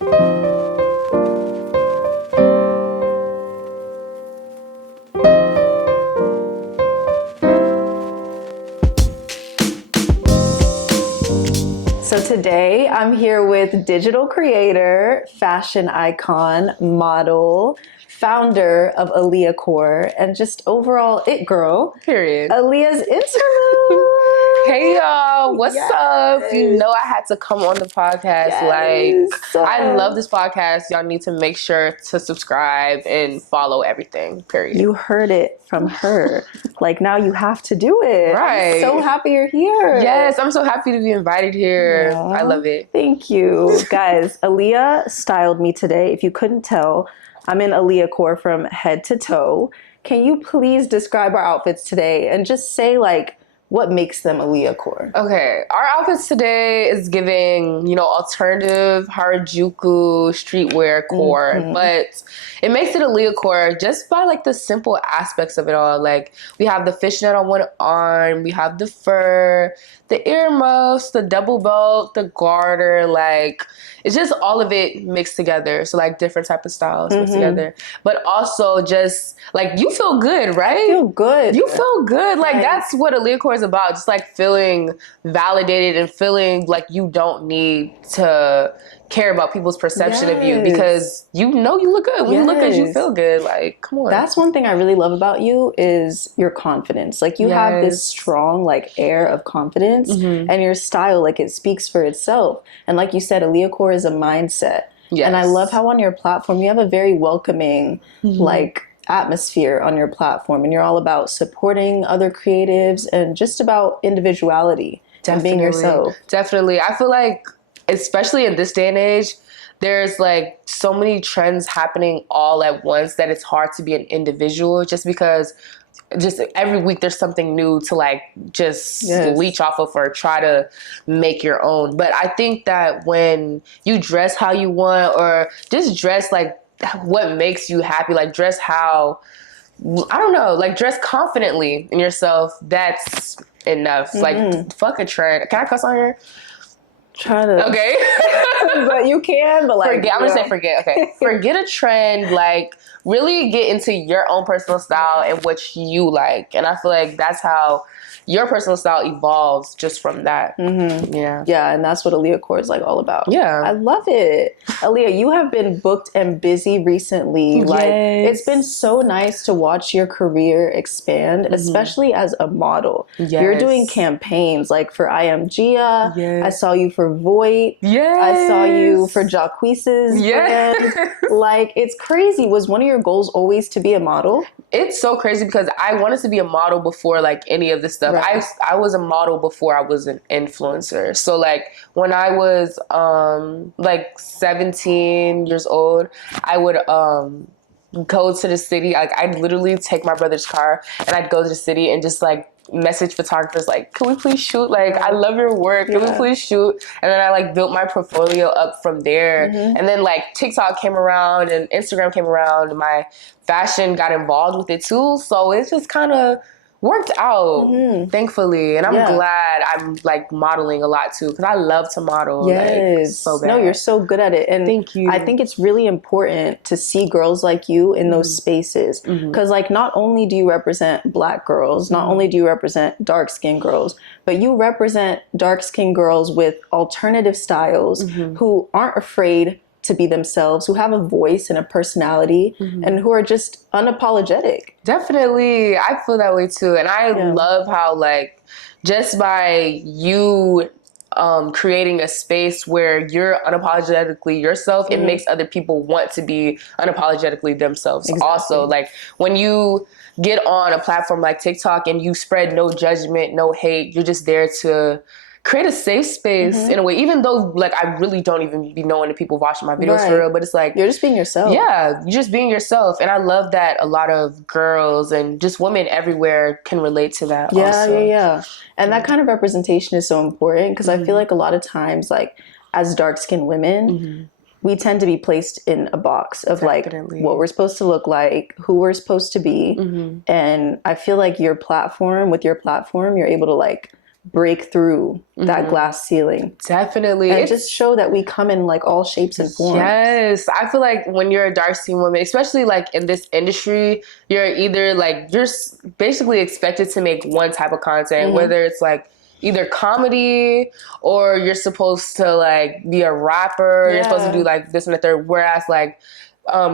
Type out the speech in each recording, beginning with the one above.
So today I'm here with digital creator, fashion icon, model, founder of Aaliyah Core, and just overall it girl. Period. Aaliyah's Interlude. Hey y'all, what's up? You know I had to come on the podcast. I love this podcast. Y'all need to make sure to subscribe and follow everything. Period. You heard it from her. Now you have to do it. Right. I'm so happy you're here. Yes, I'm so happy to be invited here. Aww. I love it. Thank you. Guys, Aaliyah styled me today. If you couldn't tell, I'm in Aaliyah Core from head to toe. Can you please describe our outfits today and just say what makes them Aaliyah Core? Okay, our outfits today is giving, alternative Harajuku streetwear core, but it makes it Aaliyah Core just by the simple aspects of it all. We have the fishnet on one arm, we have the fur, the earmuffs, the double belt, the garter, it's just all of it mixed together. So different type of styles mixed together. But also just you feel good, right? I feel good. You feel good. That's what Aaliyah Core is about. Just feeling validated and feeling like you don't need to care about people's perception of you because you look good. When you look good, you feel good. Come on. That's one thing I really love about you is your confidence. You have this strong air of confidence and your style, it speaks for itself. And like you said, Aaliyah Core is a mindset. Yes. And I love how on your platform you have a very welcoming atmosphere on your platform, and you're all about supporting other creatives and just about individuality and being yourself. Definitely. I feel especially in this day and age, there's so many trends happening all at once that it's hard to be an individual just because every week there's something new to leech off of or try to make your own. But I think that when you dress how you want or just dress what makes you happy, dress how, I don't know, dress confidently in yourself, that's enough. Fuck a trend. Can I cuss on here? Try to. Okay. But you can, but forget. I'm going to say forget. Okay. Forget a trend. Really get into your own personal style and what you like. And I feel that's how your personal style evolves just from that. Yeah, and that's what Aaliyah Core is all about. Yeah. I love it. Aaliyah, you have been booked and busy recently. It's been so nice to watch your career expand, especially as a model. Yes. You're doing campaigns for I Am Gia. Yes. I saw you for Voight. Yes. I saw you for Jacquees's brand. It's crazy. Was one of your goals always to be a model? It's so crazy because I wanted to be a model before any of this stuff. Right. I was a model before I was an influencer. So when I was 17 years old, I would go to the city. I'd literally take my brother's car and I'd go to the city and just message photographers can we please shoot? I love your work. Can we please shoot? And then I built my portfolio up from there. And then TikTok came around and Instagram came around and my fashion got involved with it too. So it's just kind of worked out, thankfully. And I'm glad I'm modeling a lot too because I love to model. Yes. So bad. No, you're so good at it. And thank you. I think it's really important to see girls like you in those spaces because not only do you represent Black girls, not only do you represent dark-skinned girls, but you represent dark-skinned girls with alternative styles who aren't afraid to be themselves, who have a voice and a personality, and who are just unapologetic. Definitely. I feel that way too. And I love how just by you creating a space where you're unapologetically yourself, it makes other people want to be unapologetically themselves. Exactly. Also, when you get on a platform like TikTok and you spread no judgment, no hate, you're just there to create a safe space in a way, even though I really don't even be knowing the people watching my videos for real, but it's you're just being yourself. Yeah, you're just being yourself. And I love that a lot of girls and just women everywhere can relate to that. Yeah. And that kind of representation is so important because I feel a lot of times as dark-skinned women, we tend to be placed in a box of what we're supposed to look like, who we're supposed to be. And I feel with your platform, you're able to break through that glass ceiling. Definitely. And just show that we come in like all shapes and forms. Yes. I feel like when you're a dark-skinned woman, especially like in this industry, you're either like, you're basically expected to make one type of content, whether it's like either comedy or you're supposed to like be a rapper. You're supposed to do like this and the third. Whereas like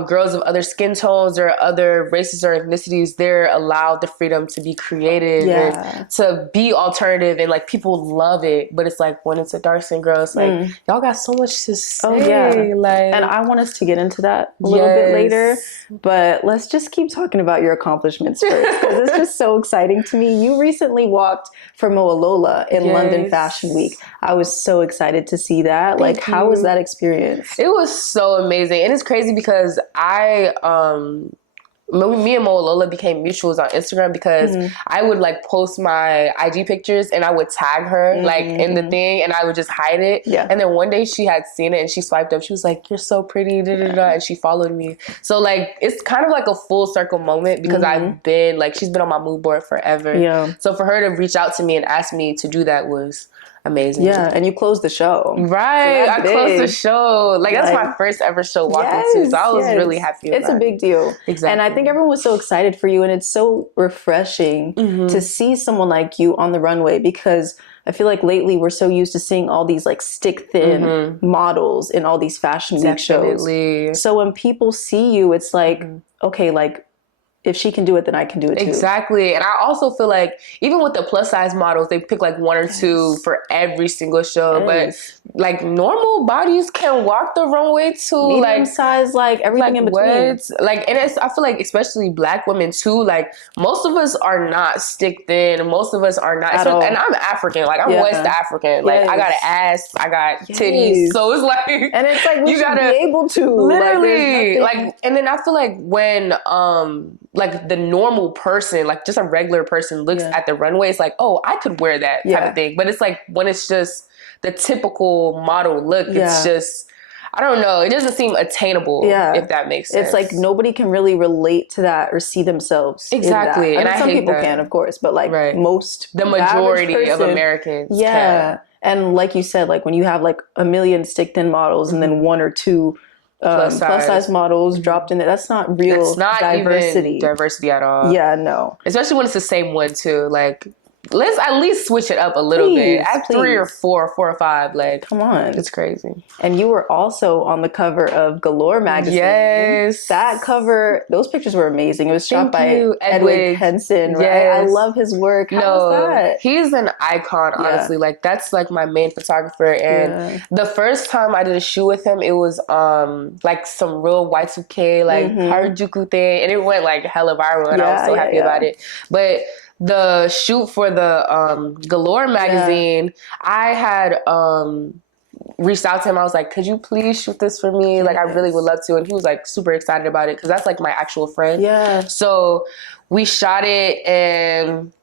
girls of other skin tones or other races or ethnicities, they're allowed the freedom to be creative and to be alternative, and like people love it. But it's like when it's a dark skinned girl, it's like y'all got so much to say. Like, and I want us to get into that a little bit later, but let's just keep talking about your accomplishments first, because it's just so exciting to me. You recently walked for Mowalola in London Fashion Week. I was so excited to see that. Like, how was that experience? It was so amazing, and it's crazy because me and Mowalola became mutuals on Instagram because I would like post my IG pictures and I would tag her like in the thing, and I would just hide it. Yeah. And then one day she had seen it and she swiped up. She was like, "You're so pretty," and she followed me. So like it's kind of like a full circle moment because I've been like, she's been on my mood board forever. Yeah. So for her to reach out to me and ask me to do that was amazing. Yeah, and you closed the show. Right. So I closed the show. Like that's my first ever show walking to. So I was really happy about it. It's a big deal. Exactly. And I think everyone was so excited for you, and it's so refreshing to see someone like you on the runway, because I feel like lately we're so used to seeing all these like stick thin models in all these fashion week shows. So when people see you, it's like, okay, like if she can do it, then I can do it too. Exactly. And I also feel like even with the plus size models, they pick like one or two for every single show. But like normal bodies can walk the runway too. Medium like size, like everything like in between. What? Like, and it's, I feel like especially Black women too, like most of us are not stick thin. Most of us are not. And I'm African. Like I'm West African. Like I got an ass. I got titties. So it's like. And it's like you gotta be able to. Literally. Like, and then I feel like when like the normal person, like just a regular person looks at the runway, it's like, oh, I could wear that type of thing. But it's like when it's just the typical model look, it's just, I don't know, it doesn't seem attainable, if that makes sense. It's like nobody can really relate to that or see themselves exactly. in that. And I some hate people that. Can, of course, but like the majority of Americans can. And like you said, like when you have like a million stick thin models and then one or two plus size models dropped in there, that's not real. It's not diversity. Even diversity at all. Yeah, no. Especially when it's the same one too. Like, let's at least switch it up a little bit. At 3 or 4 or 5, like, come on, it's crazy. And you were also on the cover of Galore magazine. Yes, that cover, those pictures were amazing. It was shot by Edwin Henson. Right? Yes. I love his work. How was that? He's an icon, honestly. Like that's like my main photographer. And the first time I did a shoot with him, it was like some real Y2K like Harajuku thing, and it went like hella viral, and I was so happy about it. But the shoot for the Galore magazine, I had reached out to him. I was like, could you please shoot this for me? Like, I really would love to. And he was like super excited about it because that's like my actual friend. Yeah. So we shot it, and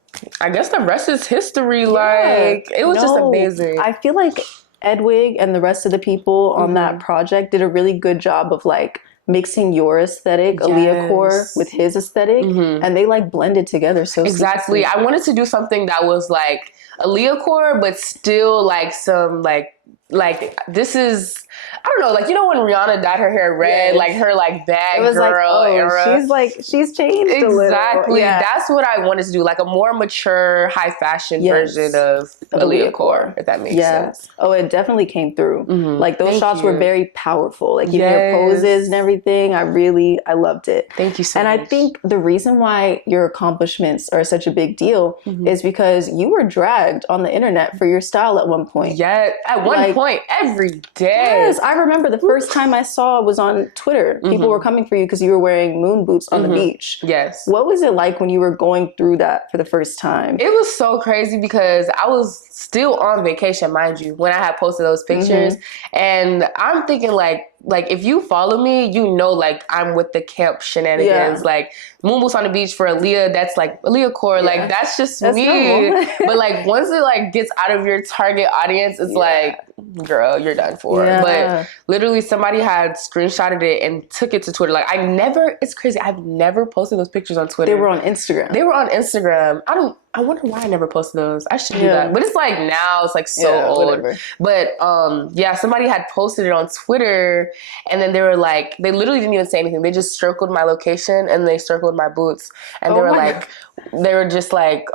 I guess the rest is history. Like, it was just amazing. I feel like Edwig and the rest of the people on that project did a really good job of like mixing your aesthetic, Aaliyah core, with his aesthetic, and they like blended together so exactly. I wanted to do something that was like Aaliyah core, but still like some like this is, I don't know, like, you know when Rihanna dyed her hair red, like her like bad girl era. She's changed a little. Exactly. That's what I wanted to do, like a more mature, high fashion version of Aaliyah core, if that makes sense. Oh, it definitely came through. Like those shots were very powerful. Like even your poses and everything. I loved it. Thank you so much. And I think the reason why your accomplishments are such a big deal is because you were dragged on the internet for your style at one point. Yeah, at one point, every day. Yes, I remember the first time I saw was on Twitter. People were coming for you because you were wearing moon boots on the beach. Yes. What was it like when you were going through that for the first time? It was so crazy because I was still on vacation, mind you, when I had posted those pictures. And I'm thinking like if you follow me, you know, like I'm with the camp shenanigans. Like moon boots on the beach for Aaliyah, that's like Aaliyah core. Like that's me. But like once it like gets out of your target audience, it's like girl, you're done for. Yeah. But literally somebody had screenshotted it and took it to Twitter. Like, it's crazy. I've never posted those pictures on Twitter. They were on Instagram. I wonder why I never posted those. I should do that. But it's like now, it's like so old. Whatever. But somebody had posted it on Twitter, and then they were like, they literally didn't even say anything. They just circled my location and they circled my boots. And they were just like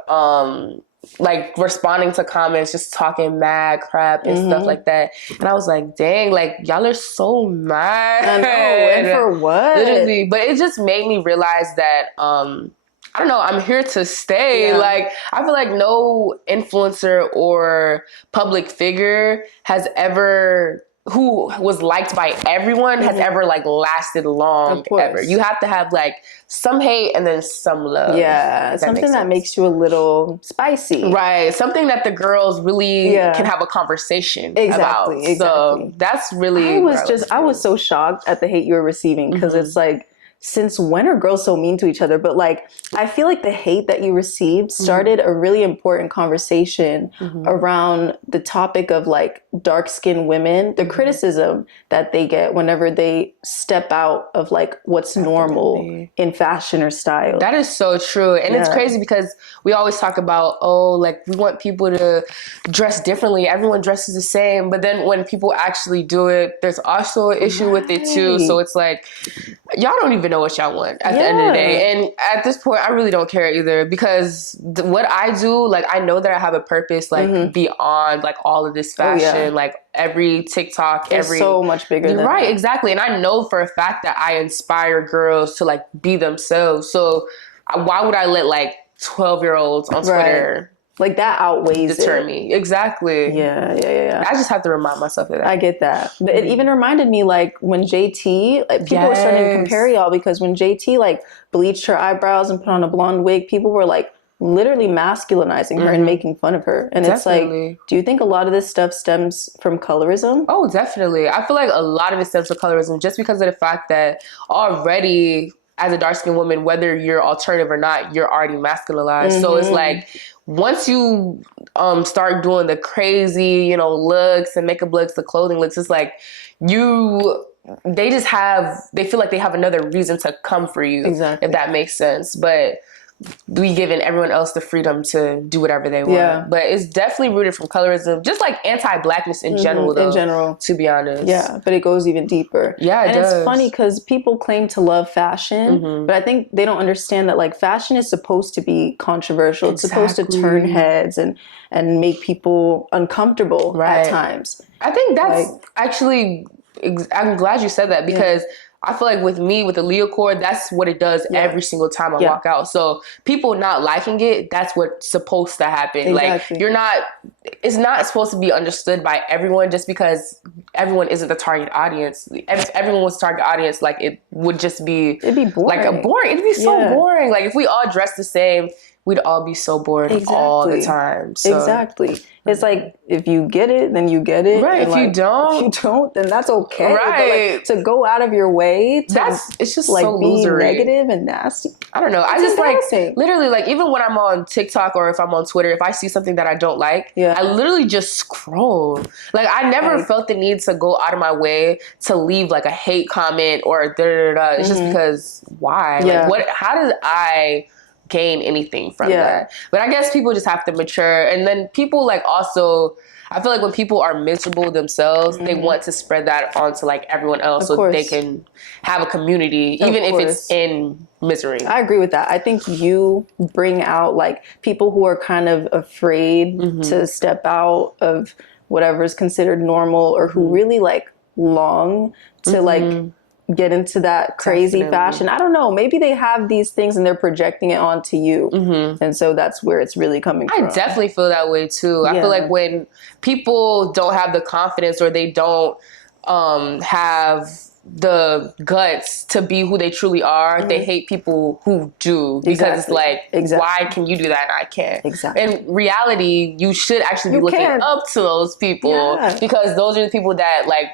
responding to comments, just talking mad crap and stuff like that. And I was like, dang, like, y'all are so mad. I know, and for what? Literally. But it just made me realize that, I don't know, I'm here to stay. Yeah. Like, I feel like no influencer or public figure who was liked by everyone has ever like lasted long ever. You have to have like some hate and then some love. Yeah, something that makes you a little spicy. Right, something that the girls really can have a conversation about. Exactly. So that's really I was so shocked at the hate you were receiving, because it's like, since when are girls so mean to each other? But like, I feel like the hate that you received started a really important conversation around the topic of like dark-skinned women, the criticism that they get whenever they step out of like what's normal in fashion or style. That is so true. And it's crazy because we always talk about, like, we want people to dress differently. Everyone dresses the same. But then when people actually do it, there's also an issue with it too. So it's like, y'all don't even know what y'all want at the end of the day. And at this point, I really don't care either, because what I do, like, I know that I have a purpose, like, beyond like all of this fashion, like every TikTok, it's so much bigger than right, that. exactly. And I know for a fact that I inspire girls to like be themselves. So why would I let like 12-year-olds on Twitter like that outweighs deter me? Exactly. Yeah. I just have to remind myself of that. I get that. But it even reminded me, like, when JT, like, people were starting to compare y'all, because when JT like bleached her eyebrows and put on a blonde wig, people were like literally masculinizing her and making fun of her. And it's like, do you think a lot of this stuff stems from colorism? Oh, definitely. I feel like a lot of it stems from colorism, just because of the fact that already, as a dark-skinned woman, whether you're alternative or not, you're already masculinized. So it's like, once you start doing the crazy, looks and makeup looks, the clothing looks, it's like they feel like they have another reason to come for you, if that makes sense. But we giving everyone else the freedom to do whatever they want. Yeah. But it's definitely rooted from colorism, just like anti-blackness in general, though. In general. To be honest. Yeah, but it goes even deeper. Yeah, it does. And it's funny because people claim to love fashion, but I think they don't understand that, like, fashion is supposed to be controversial. Exactly. It's supposed to turn heads and make people uncomfortable at times. I think that's actually, I'm glad you said that, because I feel like with me, with the Aaliyah core, that's what it does every single time I walk out. So people not liking it, that's what's supposed to happen. Exactly. Like, it's not supposed to be understood by everyone, just because everyone isn't the target audience. If everyone was target audience, like, it would just be... It'd be boring. It'd be so boring. Like, if we all dressed the same, we'd all be so bored all the time. So. Exactly. It's like, if you get it, then you get it. Right. If like, you don't, then that's okay. Right. But like, to go out of your way to it's just like so be losery. Negative and nasty. I don't know. I just like literally, like, even when I'm on TikTok or if I'm on Twitter, if I see something that I don't like, I literally just scroll. Like, I never felt the need to go out of my way to leave like a hate comment or da-da-da-da. It's just because why? Yeah. Like, how did I gain anything from that? But I guess people just have to mature. And then people, like, also, I feel like when people are miserable themselves, they want to spread that onto like everyone else, so they can have a community, even if it's in misery. I agree with that. I think you bring out like people who are kind of afraid to step out of whatever is considered normal, or who really like long to like get into that crazy fashion. I don't know. Maybe they have these things and they're projecting it onto you. And so that's where it's really coming from. I definitely feel that way too. I feel like when people don't have the confidence, or they don't have the guts to be who they truly are, they hate people who do, because it's like, why can you do that and I can't? Exactly. In reality, you should actually be looking up to those people, because those are the people that like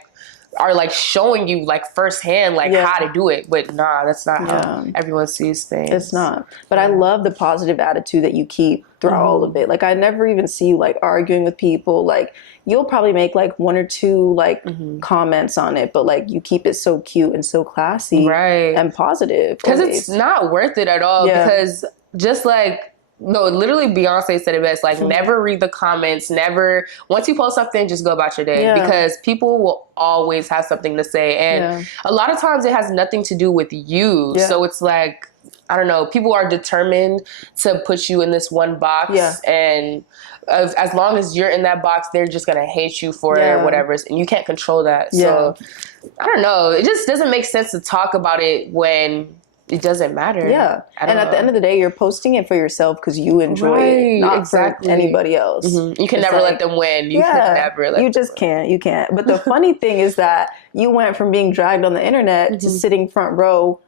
are like showing you like firsthand like how to do it, but nah, that's not how everyone sees things. It's not. But I love the positive attitude that you keep throughout all of it. Like I never even see you like arguing with people. Like you'll probably make like one or two like comments on it, but like you keep it so cute and so classy and positive. Because it's not worth it at all. Because just like, no, literally Beyonce said it best, like never read the comments, never, once you post something, just go about your day because people will always have something to say. And a lot of times it has nothing to do with you. So it's like, I don't know, people are determined to put you in this one box and as long as you're in that box, they're just going to hate you for it or whatever. And you can't control that. So I don't know. It just doesn't make sense to talk about it when it doesn't matter. Yeah. And at the end of the day, you're posting it for yourself because you enjoy it, not for anybody else. You can never let them win. You can never let You just can't. You can't. But the funny thing is that you went from being dragged on the internet to sitting front row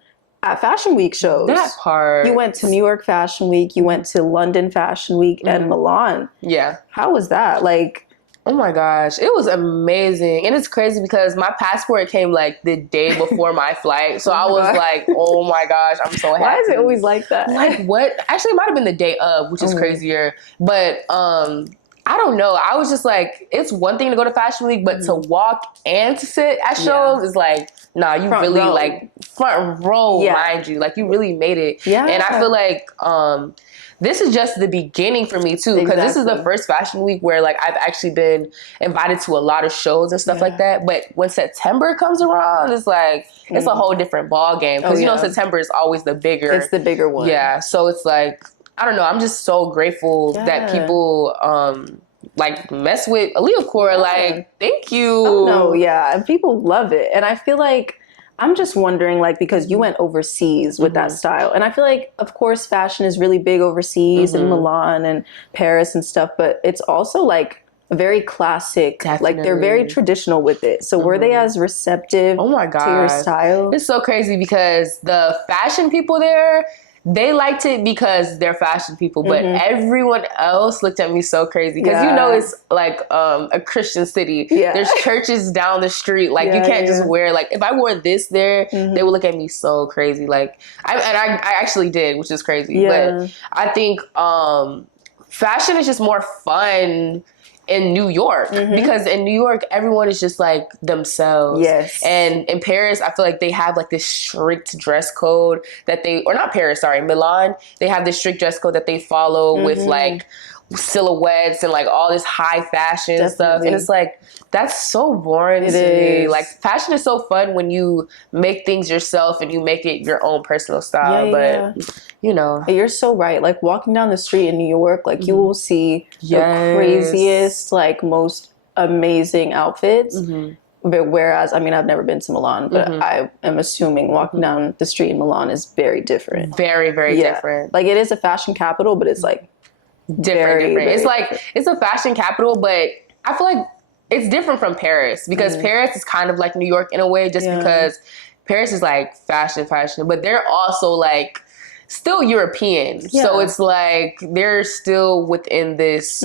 at Fashion Week shows. That part. You went to New York Fashion Week. You went to London Fashion Week and Milan. Yeah. How was that? Like... Oh my gosh, it was amazing. And it's crazy because my passport came like the day before my flight. So I was like, oh my gosh, I'm so happy. Why is it always like that? Like what? Actually, it might have been the day of, which is crazier. But I don't know. I was just like, it's one thing to go to Fashion Week, but to walk and to sit at shows is like, nah, you front really row. Like front row, mind you. Like you really made it. Yeah. And I feel like this is just the beginning for me too, because this is the first Fashion Week where like I've actually been invited to a lot of shows and stuff like that. But when September comes around, it's like it's a whole different ball game because you know September is always the bigger. It's the bigger one. Yeah, so it's like I don't know. I'm just so grateful that people like mess with Aaliyah core. Like, thank you. Oh, no, and people love it, and I feel like. I'm just wondering, like, because you went overseas with that style. And I feel like, of course, fashion is really big overseas in Milan and Paris and stuff. But it's also, like, a very classic. Like, they're very traditional with it. So were they as receptive to your style? It's so crazy because the fashion people there, they liked it because they're fashion people, but everyone else looked at me so crazy because you know it's like a Christian city. There's churches down the street. Like you can't just wear like if I wore this there, they would look at me so crazy. Like I actually did, which is crazy. But I think fashion is just more fun in New York because in New York everyone is just like themselves. And in Paris I feel like they have like this strict dress code that Milan, they have this strict dress code that they follow with like silhouettes and like all this high fashion stuff, and it's like that's so boring to me. Like fashion is so fun when you make things yourself and you make it your own personal style. You know, you're so right. Like walking down the street in New York, like you will see the craziest, like most amazing outfits. But whereas, I mean, I've never been to Milan, but I am assuming walking down the street in Milan is very different. Very, very different. Like it is a fashion capital, but it's like different. It's like it's a fashion capital, but I feel like it's different from Paris because Paris is kind of like New York in a way, just because Paris is like fashion, but they're also like still European. So it's like they're still within this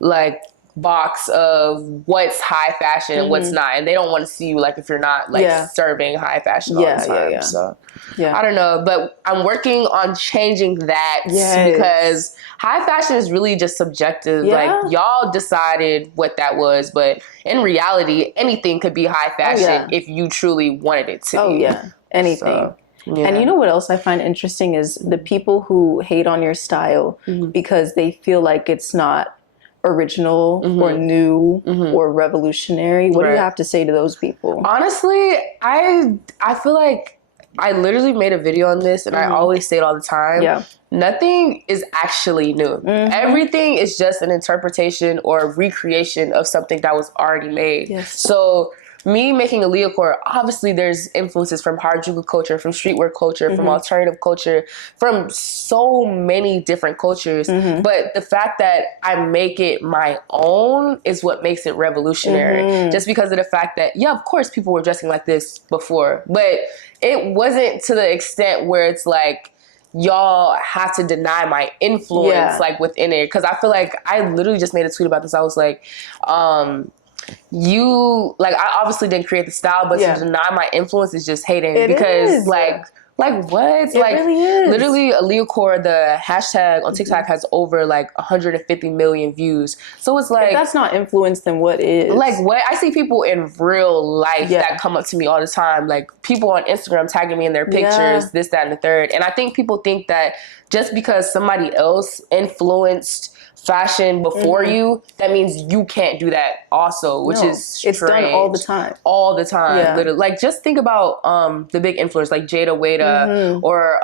like box of what's high fashion and what's not, and they don't want to see you like if you're not like serving high fashion all the time. So I don't know, but I'm working on changing that because high fashion is really just subjective. Like y'all decided what that was, but in reality anything could be high fashion if you truly wanted it to be. Anything. So, and you know what else I find interesting is the people who hate on your style because they feel like it's not original or new or revolutionary. What do you have to say to those people? Honestly, I feel like I literally made a video on this and I always say it all the time. Nothing is actually new. Everything is just an interpretation or a recreation of something that was already made. So me making Aaliyah core, obviously there's influences from Harajuku culture, from streetwear culture, from alternative culture, from so many different cultures. But the fact that I make it my own is what makes it revolutionary. Just because of the fact that, of course people were dressing like this before, but it wasn't to the extent where it's like, y'all have to deny my influence like within it. Because I feel like I literally just made a tweet about this. I was like, you like I obviously didn't create the style, but to deny my influence is just hating because like what? It really is. Literally, Aaliyah, the hashtag on TikTok has over like 150 million views. So it's like, if that's not influence, then what is? Like what? I see people in real life that come up to me all the time. Like people on Instagram tagging me in their pictures, this, that, and the third. And I think people think that just because somebody else influenced fashion before you, that means you can't do that also, which is strange. It's done all the time. All the time. Literally. Like just think about the big influencers like Jada Wada or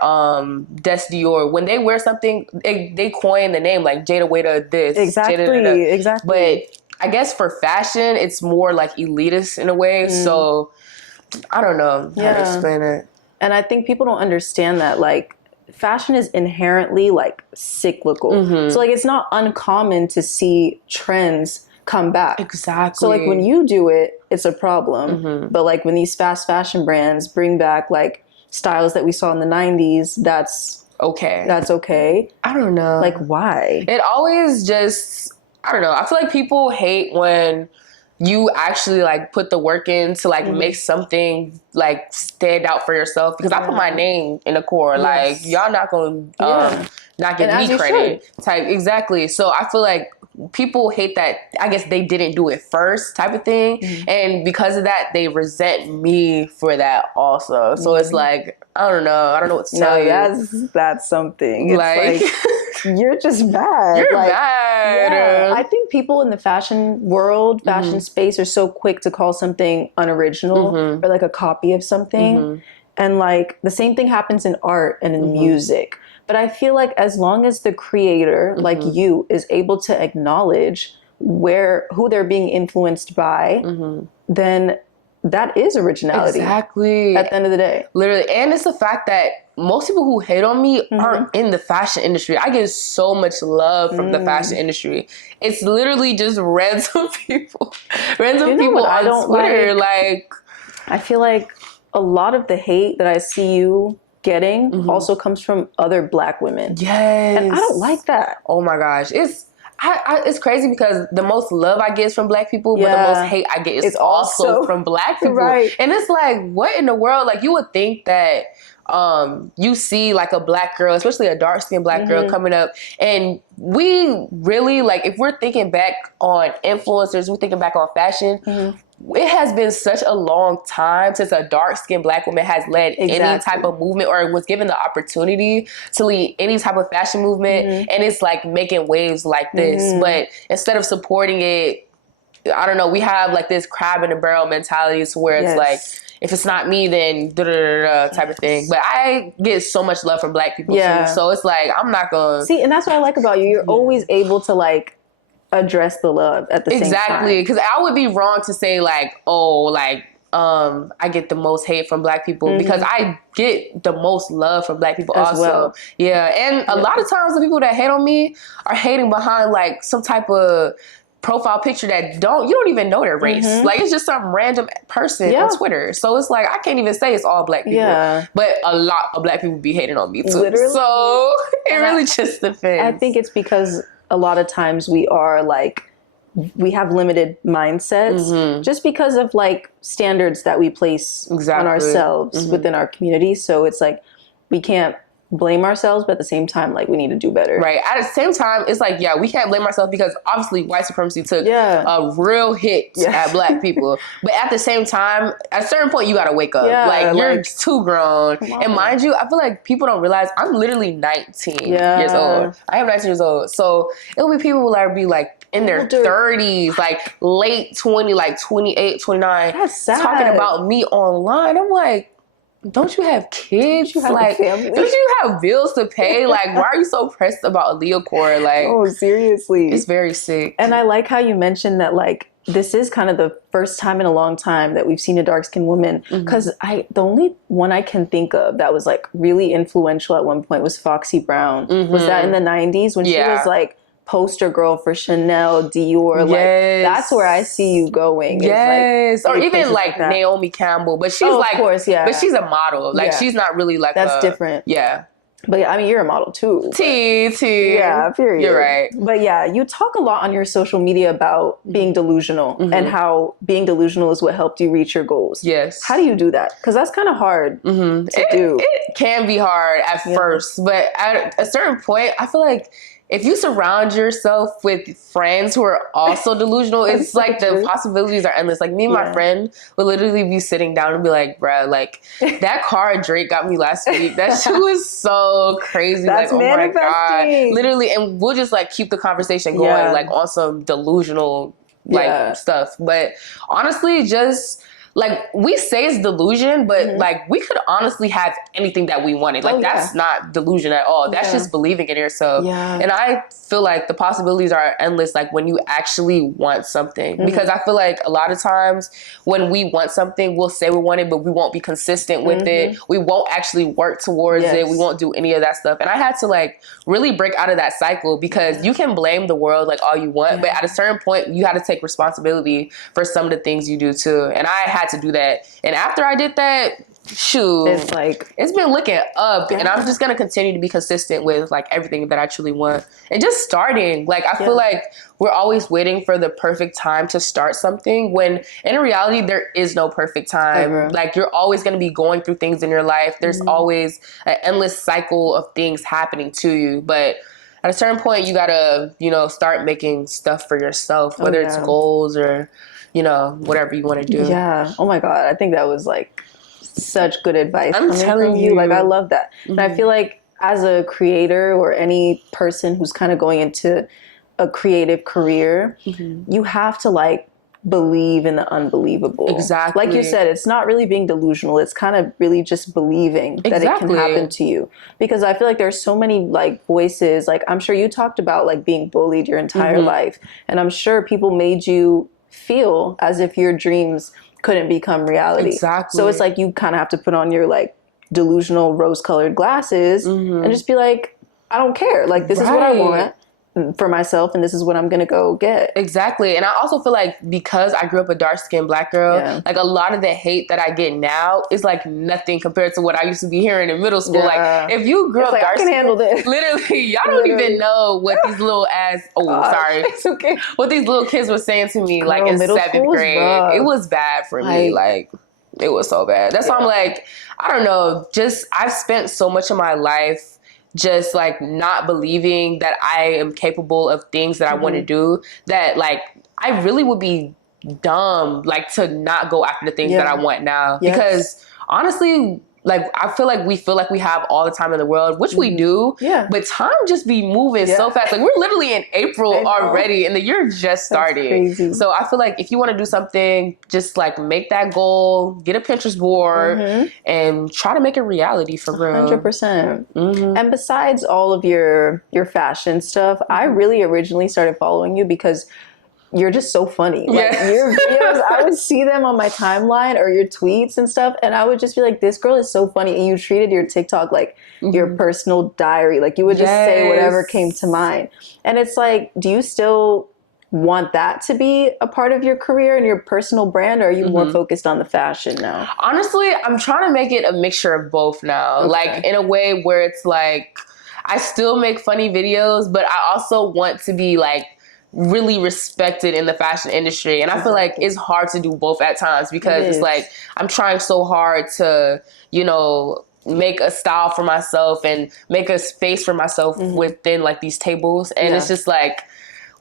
Des Dior. When they wear something, they coin the name like Jada Wada this. Exactly. Exactly. But I guess for fashion, it's more like elitist in a way. So I don't know how to explain it. And I think people don't understand that like fashion is inherently like cyclical. So like it's not uncommon to see trends come back. Exactly. So like when you do it, it's a problem. But like when these fast fashion brands bring back like styles that we saw in the 90s, that's okay. That's okay. I don't know. Like why? It always just, I don't know. I feel like people hate when you actually like put the work in to like make something like stand out for yourself, because I put my name in the core. Like y'all not gonna not give me credit type. Exactly. So I feel like people hate that, I guess they didn't do it first type of thing. And because of that, they resent me for that also. So it's like, I don't know what to tell you. That's something. It's like you're just mad. You're like, mad. Yeah. I think people in the fashion world, fashion space are so quick to call something unoriginal or like a copy of something. And like the same thing happens in art and in music. But I feel like as long as the creator, like you, is able to acknowledge who they're being influenced by, then that is originality. Exactly. At the end of the day. Literally. And it's the fact that most people who hate on me aren't in the fashion industry. I get so much love from the fashion industry. It's literally just random people. Random people on Twitter. Like, I feel like a lot of the hate that I see you getting also comes from other Black women. Yes. And I don't like that. Oh my gosh. It's crazy because the most love I get is from Black people, but the most hate I get is also from Black people. Right. And it's like, what in the world? Like, you would think that you see like a Black girl, especially a dark-skinned Black girl coming up, and we really, like, if we're thinking back on influencers, we're thinking back on fashion, it has been such a long time since a dark-skinned Black woman has led any type of movement or was given the opportunity to lead any type of fashion movement. And it's like making waves like this. But instead of supporting it, I don't know, we have like this crab in the barrel mentality to where it's like, if it's not me, then type of thing. But I get so much love from Black people too. So it's like, I'm not gonna... See, and that's what I like about you. You're always able to like address the love at the same time. Exactly. Because I would be wrong to say like, oh, like, I get the most hate from Black people, because I get the most love from Black people as well. Yeah. And a lot of times the people that hate on me are hating behind like some type of profile picture that you don't even know their race. Like, it's just some random person on Twitter. So it's like, I can't even say it's all Black people. But a lot of Black people be hating on me too. Literally. So it really just depends. I think it's because a lot of times we have limited mindsets just because of like standards that we place on ourselves within our community. So it's like we can't blame ourselves, but at the same time, like, we need to do better. Right. At the same time, it's like, we can't blame ourselves because obviously white supremacy took a real hit at Black people. But at the same time, at a certain point, you got to wake up. Like, you're too grown. And mind you, I feel like people don't realize I'm literally 19 years old. I am 19 years old. So it'll be people that be like in their 30s, like late 20, like 28, 29, That's sad. Talking about me online. I'm like, don't you have kids? You have like, a family? Don't you have bills to pay? Like, why are you so pressed about Aaliyah? Like, oh, seriously. It's very sick. And I like how you mentioned that, like, this is kind of the first time in a long time that we've seen a dark-skinned woman. Because the only one I can think of that was, like, really influential at one point was Foxy Brown. Was that in the 90s when she was, like, poster girl for Chanel, Dior? Like, that's where I see you going. Yes. Like, or even like Naomi Campbell, but she's like, of course, but she's a model. Like, she's not really like that's different. Yeah. But yeah, I mean, you're a model too. T. Yeah, period. You're right. But yeah, you talk a lot on your social media about being delusional and how being delusional is what helped you reach your goals. Yes. How do you do that? Because that's kind of hard to do. It can be hard at first, but at a certain point, I feel like if you surround yourself with friends who are also delusional, it's so like true. The possibilities are endless. Like me and my friend would literally be sitting down and be like, bruh, like that car Drake got me last week, that shit was so crazy. That's like, oh my God. Literally, and we'll just like keep the conversation going like on some delusional like stuff. But honestly, just like we say it's delusion, but like we could honestly have anything that we wanted. Like that's not delusion at all. That's just believing in yourself. Yeah. And I feel like the possibilities are endless. Like when you actually want something, because I feel like a lot of times when we want something, we'll say we want it, but we won't be consistent with it. We won't actually work towards it. We won't do any of that stuff. And I had to like really break out of that cycle, because you can blame the world like all you want, but at a certain point you had to take responsibility for some of the things you do too. And I had to do that. And after I did that, shoot, it's like it's been looking up, and I'm just gonna continue to be consistent with like everything that I truly want, and just starting. Like I feel like we're always waiting for the perfect time to start something, when in reality there is no perfect time. Like you're always gonna be going through things in your life. There's always an endless cycle of things happening to you, but at a certain point you gotta, you know, start making stuff for yourself, whether it's goals or, you know, whatever you want to do. Yeah. Oh my God. I think that was like such good advice. I'm telling you. Like, I love that. And I feel like as a creator or any person who's kind of going into a creative career, you have to like believe in the unbelievable. Exactly. Like you said, it's not really being delusional. It's kind of really just believing that it can happen to you. Because I feel like there's so many like voices. Like I'm sure you talked about like being bullied your entire life. And I'm sure people made you feel as if your dreams couldn't become reality. Exactly. So it's like you kind of have to put on your like delusional rose-colored glasses and just be like, I don't care. Like this is what I want for myself, and this is what I'm gonna go get. Exactly. And I also feel like because I grew up a dark-skinned Black girl, like a lot of the hate that I get now is like nothing compared to what I used to be hearing in middle school. Like if you grew up like, I can handle this. Literally, y'all don't even know what these little sorry. It's okay. What these little kids were saying to me like in 7th grade. It was bad for me. Like it was so bad. That's why I'm like, I don't know, just I've spent so much of my life just like not believing that I am capable of things that I want to do, that like I really would be dumb like to not go after the things that I want now. Because honestly, like I feel like we have all the time in the world, which we do. Yeah. But time just be moving so fast. Like we're literally in April already, and the year just started. Crazy. So I feel like if you want to do something, just like make that goal, get a Pinterest board, and try to make it reality for real. 100%. And besides all of your fashion stuff, I really originally started following you because you're just so funny. Like your videos, I would see them on my timeline or your tweets and stuff, and I would just be like, this girl is so funny. And you treated your TikTok like your personal diary. Like you would just say whatever came to mind. And it's like, do you still want that to be a part of your career and your personal brand, or are you more focused on the fashion now? Honestly, I'm trying to make it a mixture of both now. Like in a way where it's like, I still make funny videos, but I also want to be like really respected in the fashion industry. And I feel like it's hard to do both at times, because it's like I'm trying so hard to, you know, make a style for myself and make a space for myself within like these tables. And it's just like,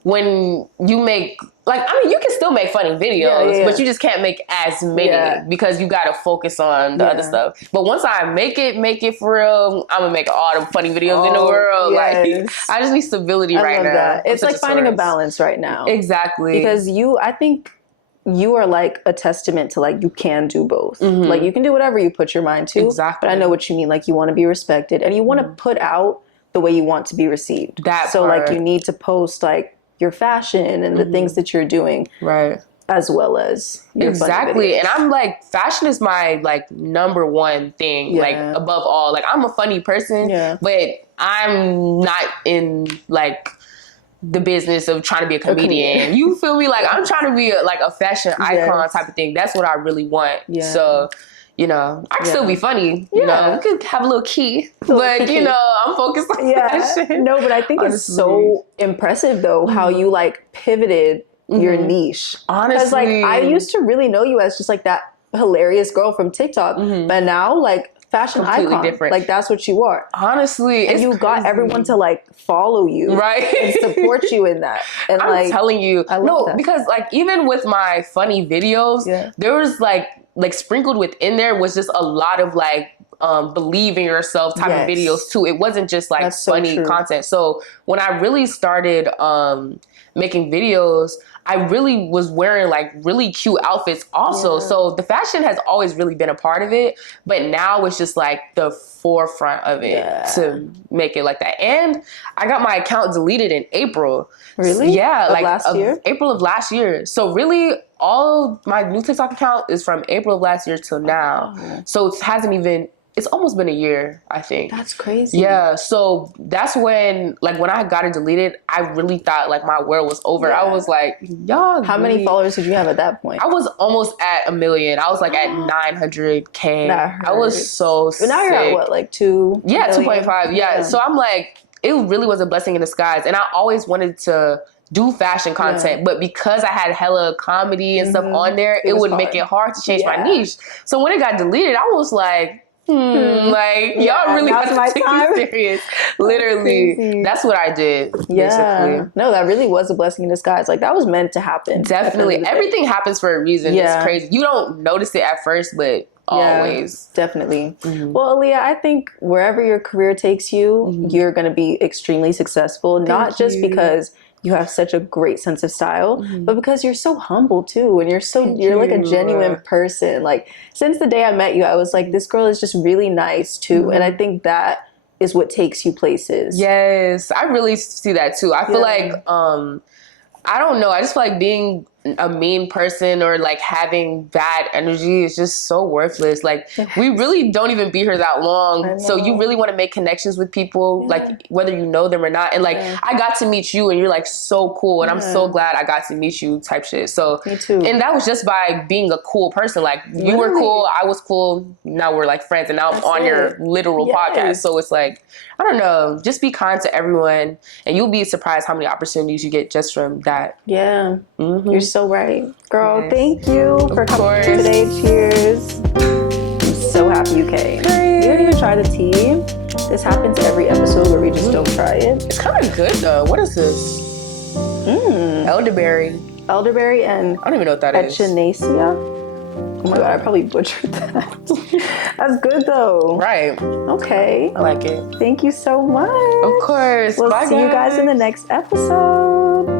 when you make, like, I mean, you can still make funny videos, but you just can't make as many because you got to focus on the other stuff. But once I make it for real, I'm going to make all the funny videos in the world. Like, I just need stability right now. That. It's like finding a balance right now. Exactly. Because I think you are like a testament to like, you can do both. Like you can do whatever you put your mind to. Exactly. But I know what you mean. Like you want to be respected and you want to put out the way you want to be received. Like you need to post like your fashion and the things that you're doing, right, as well as your exactly. And I'm like, fashion is my like number one thing, like above all. Like I'm a funny person, but I'm not in like the business of trying to be a comedian. You feel me? Like I'm trying to be like a fashion icon type of thing. That's what I really want. So you know, I can still be funny. You know, we could have a little key, but you know, I'm focused on fashion. No, but I think it's so impressive though how you like pivoted your niche. Honestly, because like I used to really know you as just like that hilarious girl from TikTok, but now like fashion completely icon, different. Like that's what you are. Honestly, and you got everyone to like follow you, right, and support you in that. And I'm telling you, that. because like even with my funny videos, there was like sprinkled within there was just a lot of like believe in yourself type of videos too. It wasn't just like funny content. So when I really started making videos, I really was wearing like really cute outfits also. So the fashion has always really been a part of it, but now it's just like the forefront of it to make it like that. And I got my account deleted in April. Really? Yeah, like last year? April of last year. So really all my new TikTok account is from April of last year till now. So it hasn't even, it's almost been a year, I think. That's crazy. Yeah, so that's when, like, when I got it deleted, I really thought, like, my world was over. I was like, y'all. How many followers did you have at that point? I was almost at 1 million. I was, like, at 900K. That hurts. I was so sick. But now you're at what, like 2? Yeah, 2.5. Yeah. So I'm like, it really was a blessing in disguise. And I always wanted to do fashion content, but because I had hella comedy and stuff on there, it would make it hard to change my niche. So when it got deleted, I was like, like y'all really have to take me serious. Literally, that's what I did. Basically. No, that really was a blessing in disguise. Like that was meant to happen. Definitely, everything happens for a reason. It's crazy. You don't notice it at first, but always. Definitely. Well, Aaliyah, I think wherever your career takes you, you're going to be extremely successful. Not just because you have such a great sense of style, but because you're so humble too, and you're like a genuine person. Like since the day I met you, I was like, this girl is just really nice too, and I think that is what takes you places. Yes, I really see that too. I feel like I don't know. I just feel like being a mean person or like having bad energy is just so worthless. Like we really don't even be here that long. So you really want to make connections with people, like whether you know them or not. And like I got to meet you and you're like so cool. And I'm so glad I got to meet you type shit. So me too. And that was just by being a cool person. Like you were cool, I was cool. Now we're like friends and now I'm on your literal podcast. So it's like, I don't know, just be kind to everyone and you'll be surprised how many opportunities you get just from that. Yeah. You're so right. Girl, thank you for coming today. Cheers. I'm so happy you came. You didn't even try the tea. This happens every episode where we just don't try it. It's kind of good though. What is this? Elderberry. Elderberry and I don't even know what that is. Echinacea. Oh my god, I probably butchered that. That's good though. Right. Okay. I like it. Thank you so much. Of course. We'll see you guys in the next episode.